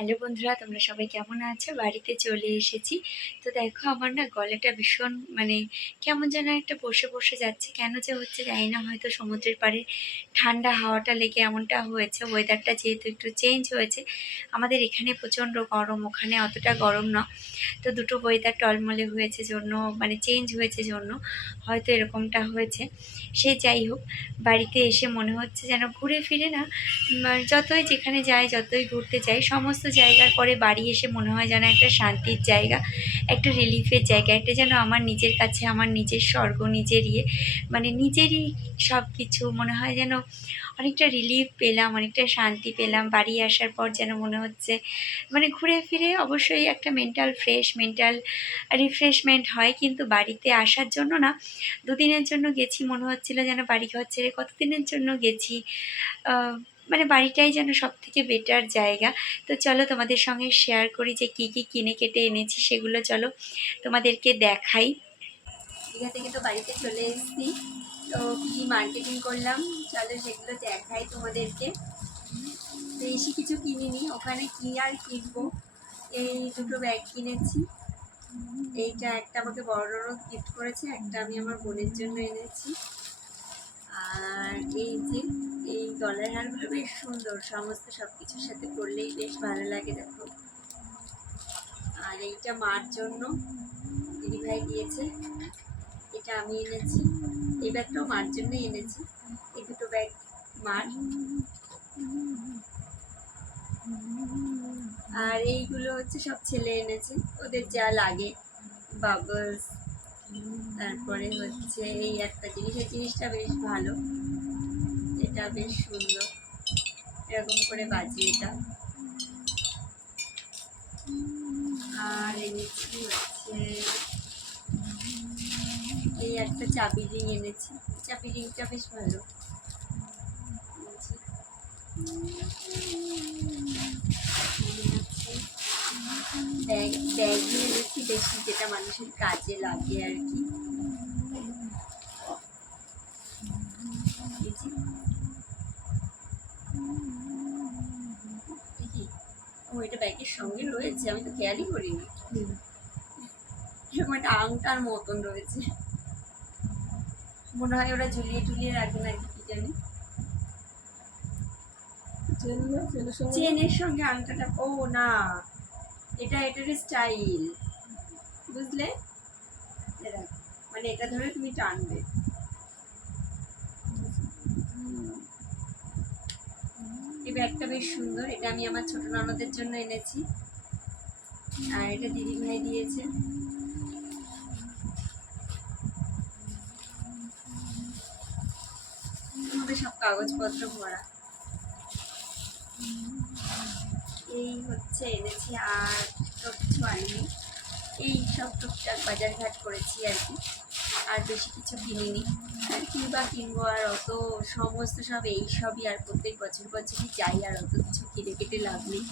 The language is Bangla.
হ্যালো বন্ধুরা, তোমরা সবাই কেমন আছো? বাড়িতে চলে এসেছি। তো দেখো, আমার না গলাটা ভীষণ মানে কেমন যেন একটা বসে বসে যাচ্ছে। কেন যে হচ্ছে জানি না, হয়তো সমুদ্রের পাড়ে ঠান্ডা হাওয়াটা লেগে এমনটা হয়েছে। ওয়েদারটা যেহেতু একটু চেঞ্জ হয়েছে। আমাদের এখানে প্রচণ্ড গরম, ওখানে অতটা গরম না। তো দুটো ওয়েদার টলমলে হয়েছে জন্য মানে চেঞ্জ হয়েছে জন্য, হয়তো এরকমটা হয়েছে। সে যাই হোক, বাড়িতে এসে মনে হচ্ছে যেন ঘুরে ফিরে না যতই যেখানে যাই, যতই ঘুরতে যাই, সমস্ত জায়গার পরে বাড়ি এসে মনে হয় যেন একটা শান্তির জায়গা, একটা রিলিফের জায়গা, একটা যেন আমার নিজের কাছে, আমার নিজের স্বর্গ, নিজের ইয়ে মানে নিজেরই সব কিছু মনে হয় যেন অনেকটা রিলিফ পেলাম, অনেকটা শান্তি পেলাম। বাড়ি আসার পর যেন মনে হচ্ছে মানে ঘুরে ফিরে অবশ্যই একটা মেন্টাল ফ্রেশ মেন্টাল রিফ্রেশমেন্ট হয়। কিন্তু বাড়িতে আসার জন্য না, দুদিনের জন্য গেছি, মনে হচ্ছিল যেন বাড়ি ঘর ছেড়ে কতদিনের জন্য গেছি মানে বাড়িটাই যেন সব থেকে বেটার জায়গা। তো চলো তোমাদের সঙ্গে শেয়ার করি যে কি কি কিনে কেটে এনেছি, সেগুলো চলো তোমাদেরকে দেখাই। দীঘা থেকে তো বাড়িতে চলে এসেছি। তো কী মার্কেটিং করলাম, চলো সেগুলো দেখাই তোমাদেরকে। বেশি কিছু কিনিনি, ওখানে কি আর কিনবো? এই দুটো ব্যাগ কিনেছি। এইটা একটা আমাকে বড় বড় গিফট করেছে, একটা আমি আমার বোনের জন্য এনেছি। আর এই যে গলার হারগুলো বেশ সুন্দর। সমস্ত সব কিছুর সাথে পরলেই বেশ ভালো লাগে, দেখো। আর এইটা মার জন্য দিদিভাই দিয়েছে। এটা আমি এনেছি। এই ব্যাগটাও মার জন্যই এনেছি। এই দুটো ব্যাগ মার। আর এইগুলো হচ্ছে সব ছেলে এনেছে। ওদের যা লাগে। বাবলস তারপরে হচ্ছে এই একটা জিনিস। এই জিনিসটা বেশ ভালো। এটা বেশ সুন্দর। এরকম করে বাজি এটা। আর এনেছি হচ্ছে এই একটা চাবি রিং এনেছি। চাবি রিংটা বেশ ভালো। ব্যাগ ব্যাগ এনেছি বেশি যেটা মানুষের কাজে লাগে আর কি এই যে। দেখি এটা ব্যাগের সঙ্গে রয়েছে আমি তো খেয়ালই করিনি। এরকম একটা আংটার মতন রয়েছে। মনে হয় ওরা ঝুলিয়ে টুলিয়ে রাখে নাকি কি জানি। চেনের সঙ্গে আংটাটা ও না এটা এটার স্টাইল বুঝলে? মানে এটা ধরে তুমি টানবে। এই ব্যাগটা বেশ সুন্দর, এটা আমি আমার ছোট ননদের জন্য এনেছি। আর এটা দিদি ভাই দিয়েছে। মধ্যে সব কাগজপত্র ভরা। এই হচ্ছে এনেছি আর তো কিছু আনিনি এই সব টুকটাক বাজার ঘাট করেছি আর কি। আর বেশি কিছু কিনিনি। আর কি বা কিনবো আর অত সমস্ত সব এই সবই আর প্রত্যেক বছর বছরই যাই আর অত কিছু কিনে কেটে লাভ নেই।